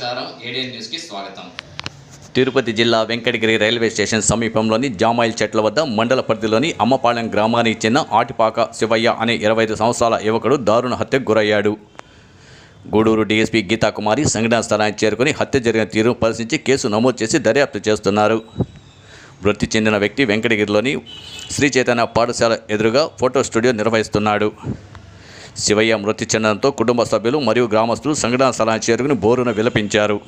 ఏడియన్ న్యూస్కి స్వాగతం. తిరుపతి జిల్లా వెంకటగిరి రైల్వే స్టేషన్ సమీపంలోని జామాయిల్ చెట్ల వద్ద మండల పరిధిలోని అమ్మపాలెం గ్రామానికి చెందిన ఆటిపాక శివయ్య అనే ఇరవై ఐదు సంవత్సరాల యువకుడు దారుణ హత్యకు గురయ్యాడు. గూడూరు డీఎస్పీ గీతాకుమారి సంఘటనా స్థలానికి చేరుకుని హత్య జరిగిన తీరు పరిశీలించి కేసు నమోదు చేసి దర్యాప్తు చేస్తున్నారు. మృతి చెందిన వ్యక్తి వెంకటగిరిలోని శ్రీ చైతన్య పాఠశాల ఎదురుగా ఫోటో స్టూడియో నిర్వహిస్తున్నాడు. శివయ్య మృతి చెందడంతో కుటుంబ సభ్యులు మరియు గ్రామస్తులు సంఘటనా స్థలానికి చేరుకుని బోరున విలపించారు.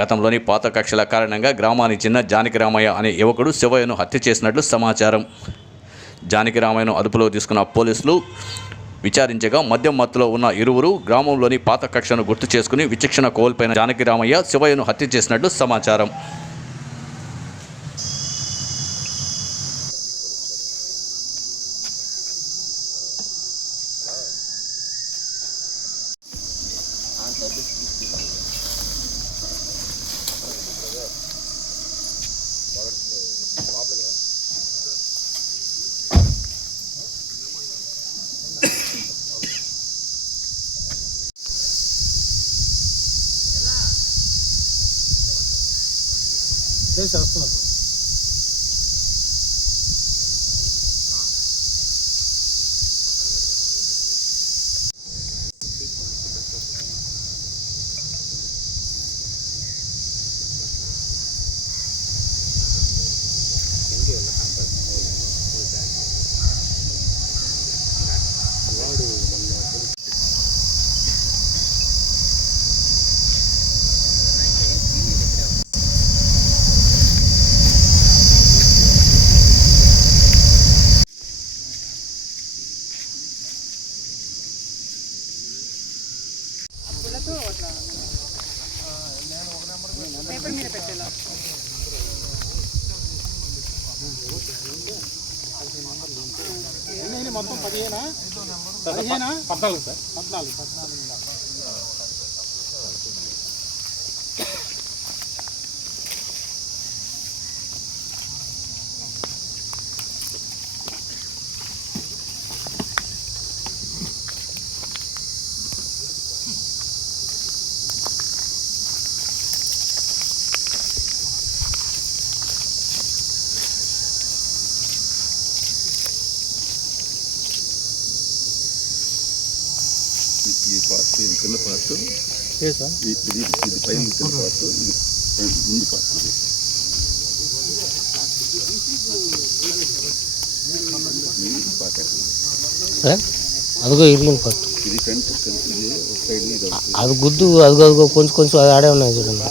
గతంలోని పాత కక్షల కారణంగా గ్రామానికి చెందిన జానకిరామయ్య అనే యువకుడు శివయ్యను హత్య చేసినట్లు సమాచారం. జానకిరామయ్యను అదుపులో తీసుకున్న పోలీసులు విచారించగా మద్యం మత్తులో ఉన్న ఇరువురు గ్రామంలోని పాత కక్షను గుర్తు చేసుకుని విచక్షణ కోల్పోయిన జానకిరామయ్య శివయ్యను హత్య చేసినట్లు సమాచారం. レースはそうな చేసి వస్తున్నాం పేపర్ మీద పెట్టాలా. మొత్తం పదిహేనా? పదిహేనా? పద్నాలుగు సార్. పద్నాలుగు పద్నాలుగు. ఈ పార్ట్ ఇది కింద పార్ట్. ఇది ఇది పైన కింద పార్ట్ ఇది ముందు పార్ట్ ఇది. అదిగో ఇరుగుని పట్టు ఇది ఫ్రంట్ ఇది ఒక సైడ్ ఇది ఒక side. అది గుద్దు అదిగో అదిగో కొంచెం కొంచెం అది ఆడే ఉన్నాయి చూడండి.